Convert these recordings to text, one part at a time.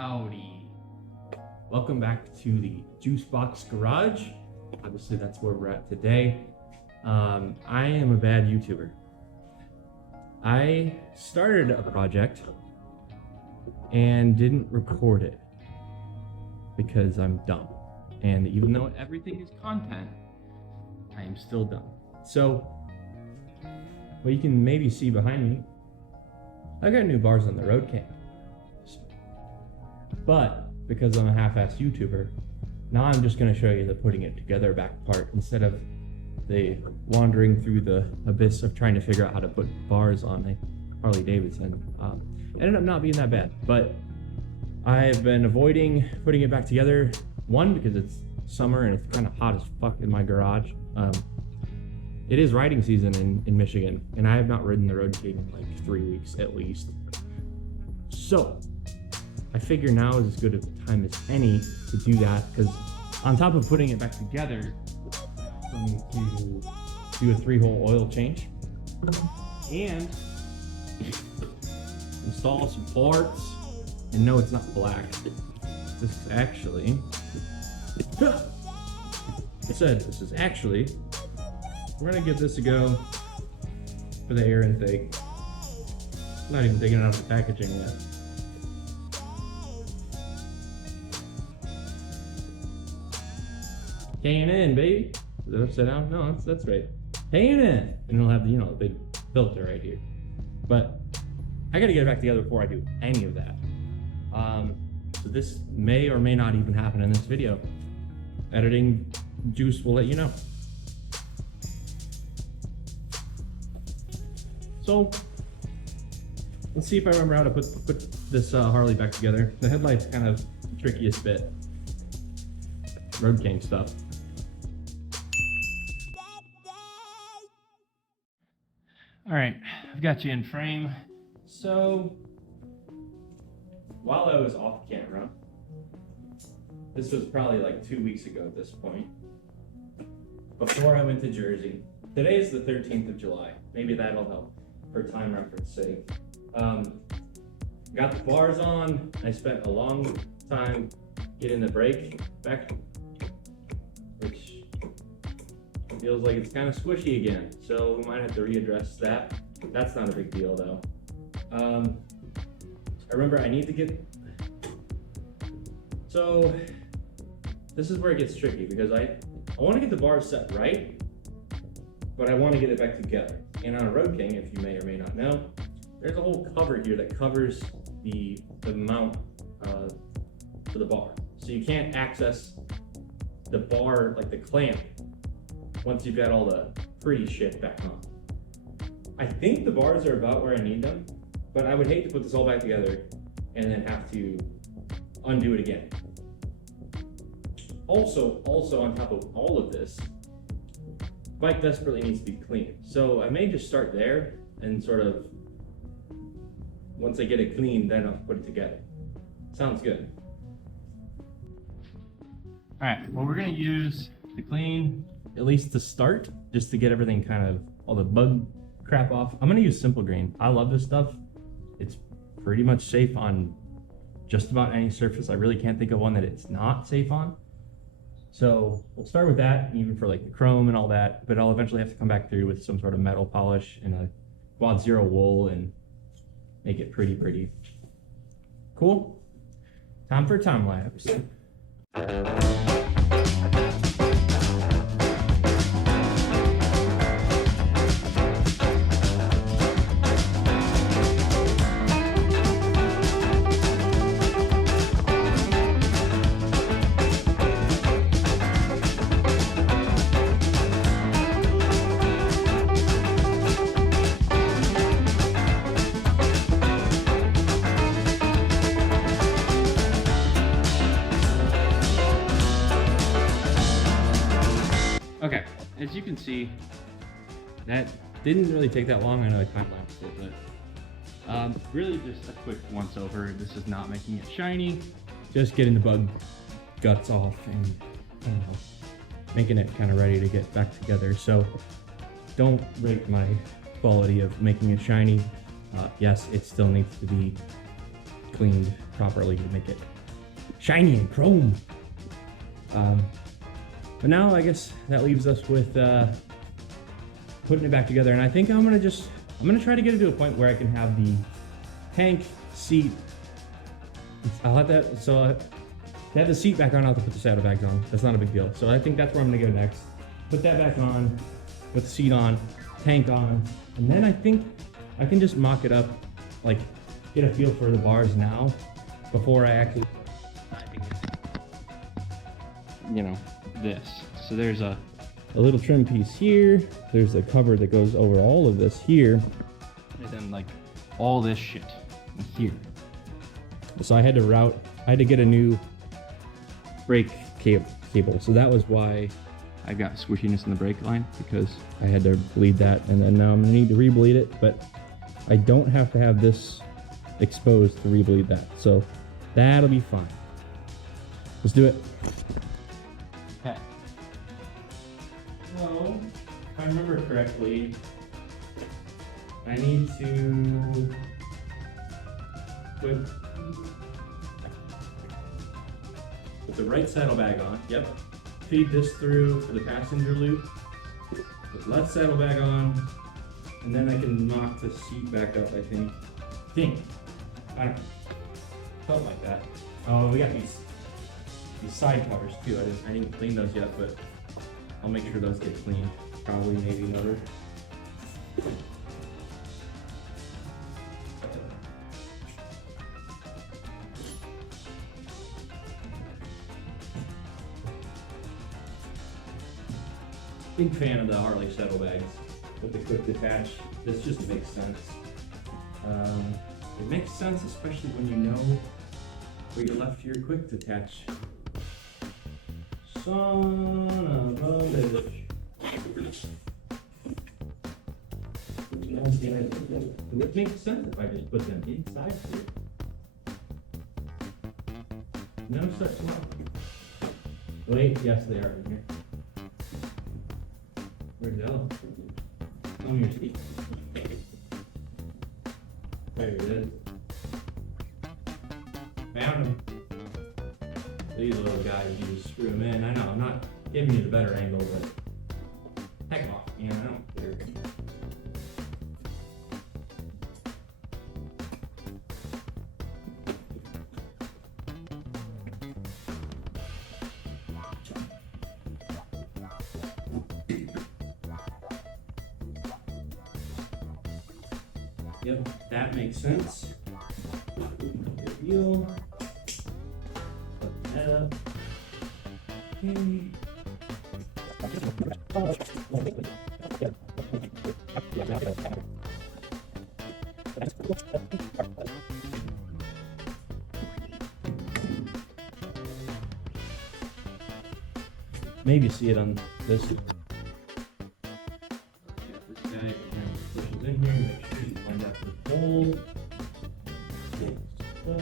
Howdy. Welcome back to the Juicebox Garage. Obviously that's where we're at today. I am a bad YouTuber. I started a project and didn't record it because I'm dumb. And even though everything is content, I am still dumb. So, what you can maybe see behind me, I got new bars on the road cam. But because I'm a half-assed YouTuber, now I'm just going to show you the putting it together back part instead of the wandering through the abyss of trying to figure out how to put bars on a Harley Davidson. Ended up not being that bad, but I've been avoiding putting it back together. One, because it's summer and it's kind of hot as fuck in my garage. It is riding season in Michigan, and I have not ridden the Road King in like 3 weeks at least. So I figure now is as good a time as any to do that, because on top of putting it back together, I'm going to do a 3-hole oil change and install some parts. And no, it's not black. This is actually, we're gonna give this a go for the air intake. I'm not even taking it out of the packaging yet. K&N, baby. Is it upside down? No, that's right. K&N. And it'll have the, the big filter right here. But I gotta get it back together before I do any of that. So this may or may not even happen in this video. Editing juice will let you know. So let's see if I remember how to put this Harley back together. The headlight's kind of the trickiest bit. Road King stuff. All right, I've got you in frame. So while I was off camera, this was probably like 2 weeks ago at this point, before I went to Jersey. Today is the 13th of July. Maybe that'll help for time reference sake. Got the bars on. I spent a long time getting the brake back, which feels like it's kind of squishy again. So we might have to readdress that. That's not a big deal though. I remember I need to get, so this is where it gets tricky because I want to get the bars set right, but I want to get it back together. And on a Road King, if you may or may not know, there's a whole cover here that covers the mount for the bar. So you can't access the bar, like the clamp, once you've got all the pretty shit back on. I think the bars are about where I need them, but I would hate to put this all back together and then have to undo it again. Also on top of all of this, bike desperately needs to be clean. So I may just start there and sort of, once I get it clean, then I'll put it together. Sounds good. All right, well, we're gonna use the clean, at least to start, just to get everything kind of, all the bug crap off. I'm gonna use Simple Green. I love this stuff. It's pretty much safe on just about any surface. I really can't think of one that it's not safe on. So we'll start with that, even for like the chrome and all that, but I'll eventually have to come back through with some sort of metal polish and a Quad Zero wool and make it pretty cool. Time for time lapse. Okay, as you can see, that didn't really take that long. I know I time-lapsed it, but really just a quick once-over. This is not making it shiny, just getting the bug guts off and, I don't know, making it kind of ready to get back together. So don't rate my quality of making it shiny. Yes, it still needs to be cleaned properly to make it shiny and chrome. But now I guess that leaves us with putting it back together. And I think I'm gonna try to get it to a point where I can have the tank seat. I'll have that, so to have the seat back on, I'll have to put the saddlebags on. That's not a big deal. So I think that's where I'm gonna go next. Put that back on, with the seat on, tank on, and then I think I can just mock it up, like get a feel for the bars now before I actually, you know, this. So there's a little trim piece here. There's a cover that goes over all of this here. And then like all this shit in here. So I had to get a new brake cable. So that was why I got squishiness in the brake line, because I had to bleed that, and then now I'm gonna need to re-bleed it, but I don't have to have this exposed to re-bleed that. So that'll be fine. Let's do it. Okay. So, if I remember correctly, I need to put the right saddlebag on. Yep. Feed this through for the passenger loop. Put the left saddlebag on, and then I can knock the seat back up. I think. I don't know. Felt like that. Oh, we got these side covers too. I didn't clean those yet, but I'll make sure those get cleaned. Probably maybe another. Big fan of the Harley saddlebags with the quick detach. This just makes sense. It makes sense, especially when you know where you left your quick detach. Son of a bitch. It would make sense if I just put them inside here. No such luck. Wait, yes, they are in here. Where's Ella? On your seat. There it is. Found him. These little guys, you just screw them in. I know, I'm not giving you the better angle, but heck off, man, I don't care. Yep, that makes sense. Good deal. Put that up. Maybe see it on this. This guy kind of pushes in here, make sure you find out the hole. Like so.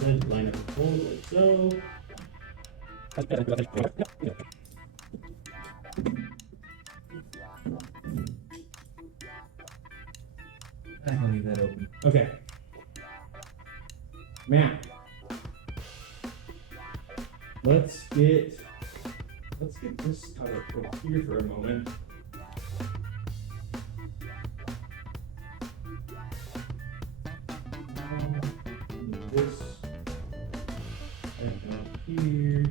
Says line up the hole like so. I'll leave that open. Okay. Now, let's get this cover put here for a moment. This and up here.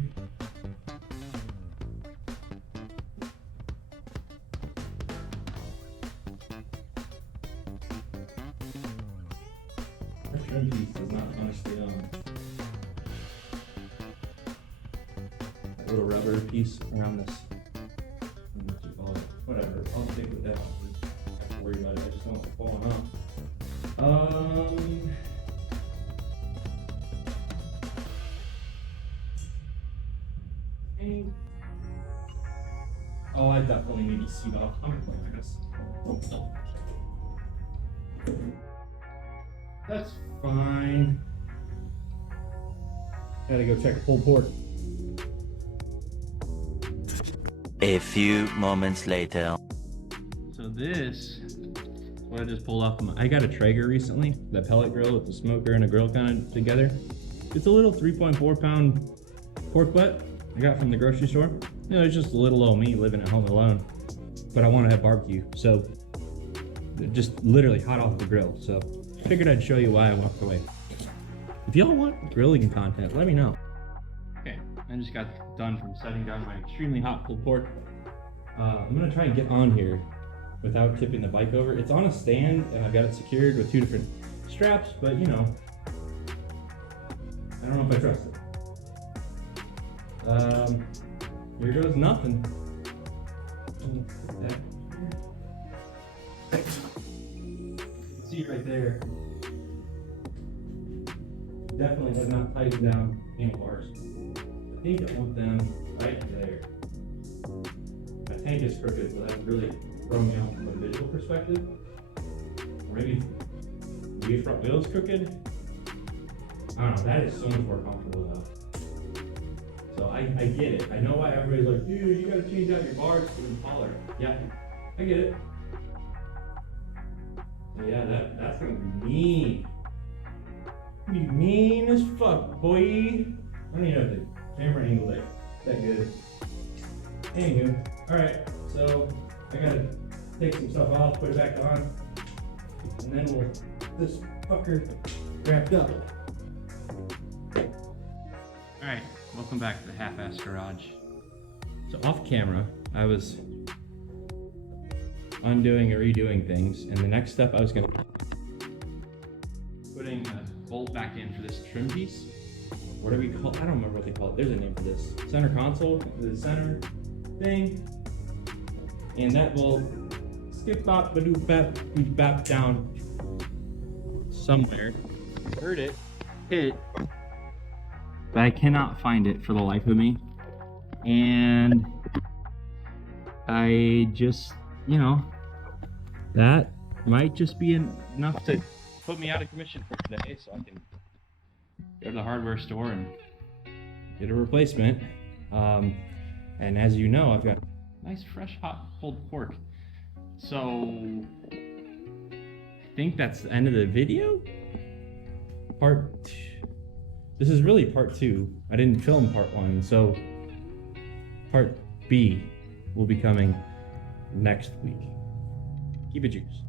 Our trim piece does not want to stay on. That little rubber piece around this. What you call it? Whatever. I'll stick with that. I don't have to worry about it. I just don't want it falling off. Oh, I definitely need to seat off. I'm gonna play this. That's fine. Gotta go check a pulled port. A few moments later. So this what I just pulled off. I got a Traeger recently, the pellet grill with the smoker and a grill kind of together. It's a little 3.4 pound pork butt I got from the grocery store. You know, it's just a little old me living at home alone, but I want to have barbecue, so just literally hot off the grill. So figured I'd show you why I walked away. If y'all want grilling content, let me know. Okay, I just got done from setting down my extremely hot pulled pork. I'm gonna try and get on here without tipping the bike over. It's on a stand and I've got it secured with 2 different straps, but you know, I don't know if I trust it. Here goes nothing. See right there. Definitely have not tightened down handlebars. I think I want them right there. My tank is crooked, so that really throw me off from a visual perspective. Or maybe the front wheel's crooked. I don't know, that is so much more comfortable though. So I get it. I know why everybody's like, dude, you gotta change out your bars to be taller. Yeah, I get it. So yeah, that's gonna be mean. Be mean as fuck, boy. I don't even know if the camera angle is that good. Anywho, alright, so I gotta take some stuff off, put it back on, and then we'll get this fucker wrapped up. Alright, welcome back to the half-assed garage. So off camera, I was undoing or redoing things, and the next step I was gonna putting a bolt back in for this trim piece. What do we call it? I don't remember what they call it. There's a name for this. Center console, the center thing. And that will skip bop badoop bap boop bap down somewhere. Heard it, hit, but I cannot find it for the life of me. And I just, you know, that might just be enough to put me out of commission for today, so I can go to the hardware store and get a replacement. And as you know, I've got nice fresh hot pulled pork. So I think that's the end of the video. This is really part 2. I didn't film part 1, so part B will be coming next week. Keep it juice.